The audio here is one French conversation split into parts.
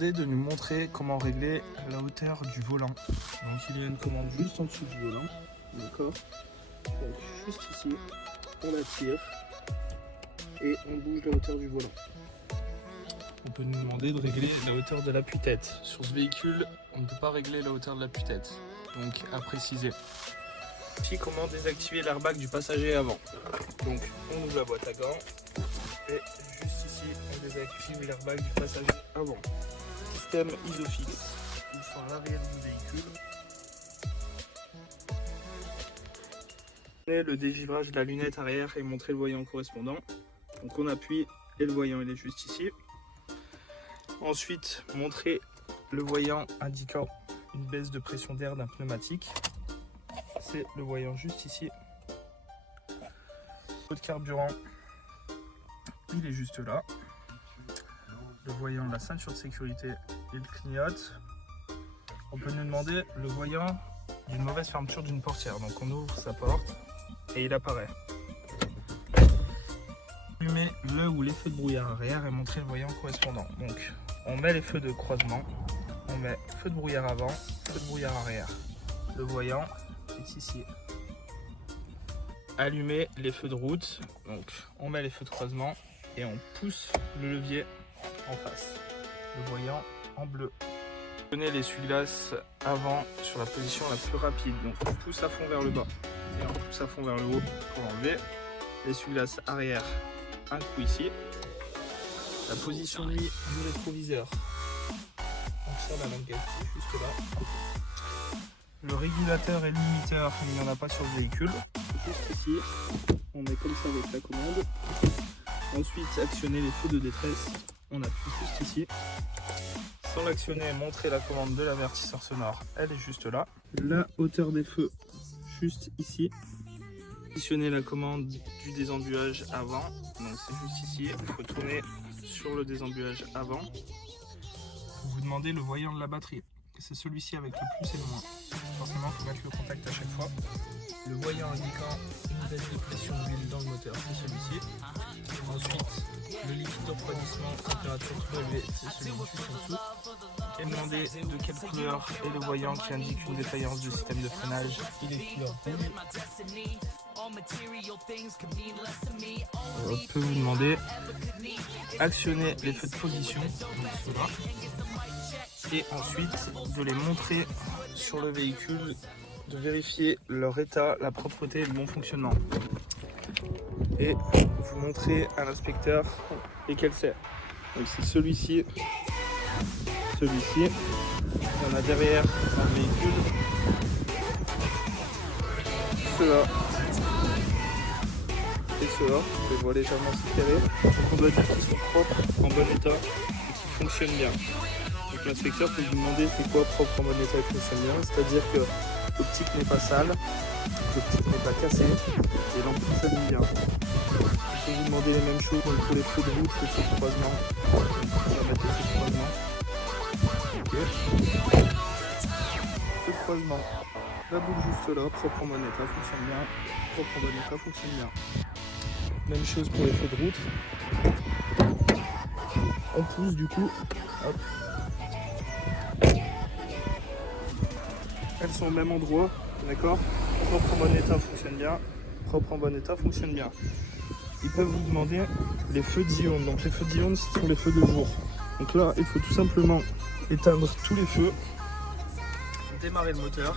De nous montrer comment régler la hauteur du volant. Donc il y a une commande juste en dessous du volant, d'accord. Donc juste ici, on la tire et on bouge la hauteur du volant. On peut nous demander de régler la hauteur de l'appui-tête. Sur ce véhicule, on ne peut pas régler la hauteur de l'appui-tête, donc à préciser. Ici, comment désactiver l'airbag du passager avant. Donc on ouvre la boîte à gants et juste ici, on désactive l'airbag du passager avant. Système Isofix, ils sont à l'arrière du véhicule. Le dégivrage de la lunette arrière et montrer le voyant correspondant. Donc on appuie et le voyant il est juste ici. Ensuite, montrer le voyant indiquant une baisse de pression d'air d'un pneumatique. C'est le voyant juste ici. Pot de carburant, il est juste là. Le voyant de la ceinture de sécurité, il clignote. On peut nous demander le voyant d'une mauvaise fermeture d'une portière. Donc on ouvre sa porte et il apparaît. Allumer le ou les feux de brouillard arrière et montrer le voyant correspondant. Donc on met les feux de croisement, on met feu de brouillard avant, feu de brouillard arrière. Le voyant est ici. Allumer les feux de route, donc on met les feux de croisement et on pousse le levier en face. Le voyant en bleu. Prenez l'essuie-glace avant sur la position la plus rapide. Donc on pousse à fond vers le bas et on pousse à fond vers le haut pour l'enlever. L'essuie-glace arrière, un coup ici. La position du rétroviseur. On tire la langue juste là. Le régulateur et le limiteur, il n'y en a pas sur le véhicule. Juste ici, on met comme ça avec la commande. Ensuite, actionner les feux de détresse. On appuie juste ici. Sans l'actionner, montrer la commande de l'avertisseur sonore, elle est juste là. La hauteur des feux, juste ici. Positionner la commande du désembuage avant, donc c'est juste ici. Il faut tourner sur le désembuage avant. Vous demandez le voyant de la batterie. C'est celui-ci avec le plus et le moins. Forcément, il faut mettre le contact à chaque fois. Le voyant indiquant une baisse de pression d'huile dans le moteur, c'est celui-ci. Ensuite, le liquide de refroidissement, température trop élevée, c'est celui juste en dessous. Et demander de quelle couleur est le voyant qui indique une défaillance du système de freinage. Il est couleur rouge. On peut vous demander actionner les feux de position, donc ceux-là. Et ensuite de les montrer sur le véhicule, de vérifier leur état, la propreté et le bon fonctionnement. Et vous montrer à l'inspecteur lesquels c'est. Donc c'est celui-ci, celui-ci. Il y en a derrière dans le véhicule. Ceux-là. Et ceux-là. Je les vois légèrement séparés. Donc on doit dire qu'ils sont propres, en bon état et qu'ils fonctionnent bien. Donc l'inspecteur peut vous demander c'est quoi propre, en bon état et fonctionne bien. C'est-à-dire que l'optique n'est pas sale, l'optique n'est pas cassée et l'ampoule s'allume bien. Je peux vous demander les mêmes choses pour les feux de route, les feux de croisement. On va mettre les feux de croisement. Ok. Feux de croisement. La boucle juste là, propre en bon état, fonctionne bien. Propre en bon état, fonctionne bien. Même chose pour les feux de route. On pousse du coup. Hop. Elles sont au même endroit, d'accord. Propre en bon état, fonctionne bien. Propre en bon état, fonctionne bien. Ils peuvent vous demander les feux d'ione. Donc les feux d'ione, ce sont les feux de jour. Donc là, il faut tout simplement éteindre tous les feux, démarrer le moteur,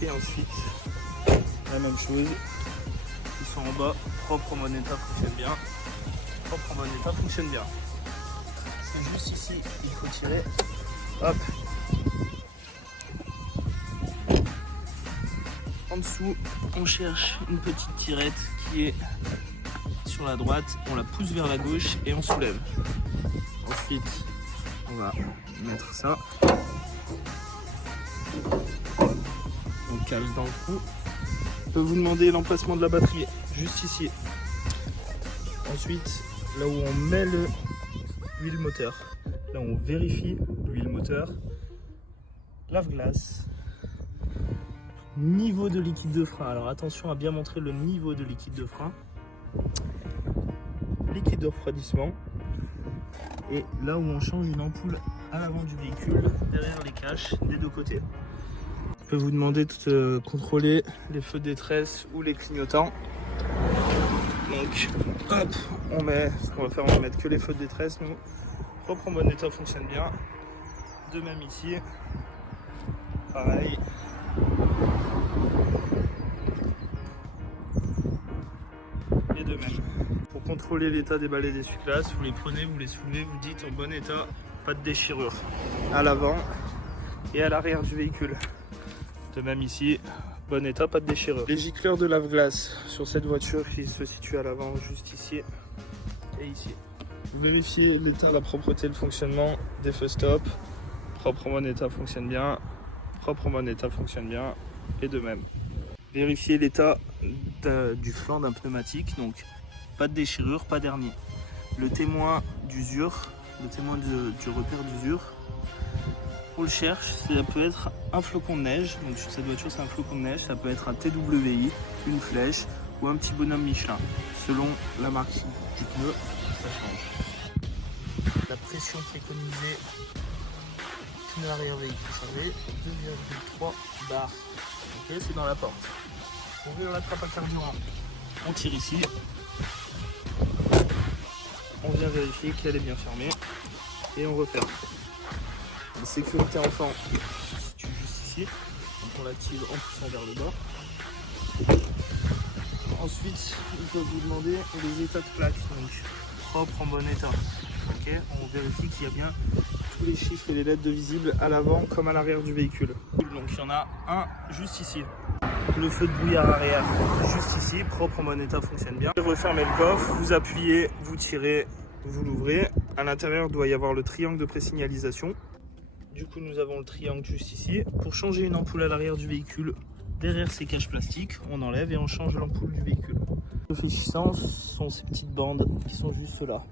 et ensuite la même chose. Ils sont en bas, propre en bon état, fonctionne bien. Propre en bon état, fonctionne bien. C'est juste ici, il faut tirer. Hop. En dessous, on cherche une petite tirette qui est sur la droite, on la pousse vers la gauche et on soulève. Ensuite, on va mettre ça. On cale dans le trou. On peut vous demander l'emplacement de la batterie, juste ici. Ensuite, là où on met l'huile moteur, là où on vérifie l'huile moteur, lave-glace. Niveau de liquide de frein, alors attention à bien montrer le niveau de liquide de frein. Liquide de refroidissement, Et là où on change une ampoule à l'avant du véhicule, derrière les caches des deux côtés. Je peux vous demander de contrôler les feux de détresse ou les clignotants. Donc hop, on met ce qu'on va faire, on va mettre que les feux de détresse. Nous, propre en bon état, fonctionne bien. De même ici, pareil. Et de même. Pour contrôler l'état des balais d'essuie-glace, vous les prenez, vous les soulevez, vous dites en bon état, pas de déchirure. À l'avant et à l'arrière du véhicule. De même ici, bon état, pas de déchirure. Les gicleurs de lave-glace sur cette voiture qui se situe à l'avant, juste ici et ici. Vous vérifiez l'état, la propreté, le fonctionnement des feux stop. Propre en bon état fonctionne bien. Propre en bon état fonctionne bien. Et de même. Vérifiez l'état du flanc d'un pneumatique. Donc pas de déchirure, pas d'hernie. Le témoin d'usure, le témoin du repère d'usure, on le cherche, ça peut être un flocon de neige, donc sur cette voiture c'est un flocon de neige, ça peut être un TWI, une flèche ou un petit bonhomme Michelin. Selon la marque du pneu, ça change. La pression préconisée, pneu arrière véhicule servé, 2,3 bars. Ok, c'est dans la porte. Pour ouvrir la trappe à carburant, on tire ici. On vient vérifier qu'elle est bien fermée et on referme. La sécurité enfant se situe juste ici, donc on l'active en poussant vers le bas. Ensuite, on peut vous demander les états de plaque, donc propre en bon état. Okay, on vérifie qu'il y a bien tous les chiffres et les lettres de visibles à l'avant comme à l'arrière du véhicule. Donc il y en a un juste ici. Le feu de brouillard arrière juste ici, propre en bon état, fonctionne bien. Refermez le coffre, vous appuyez, vous tirez, vous l'ouvrez. À l'intérieur doit y avoir le triangle de présignalisation. Du coup, nous avons le triangle juste ici. Pour changer une ampoule à l'arrière du véhicule, derrière ces caches plastiques, on enlève et on change l'ampoule du véhicule. Réfléchissant, ce sont ces petites bandes qui sont juste là.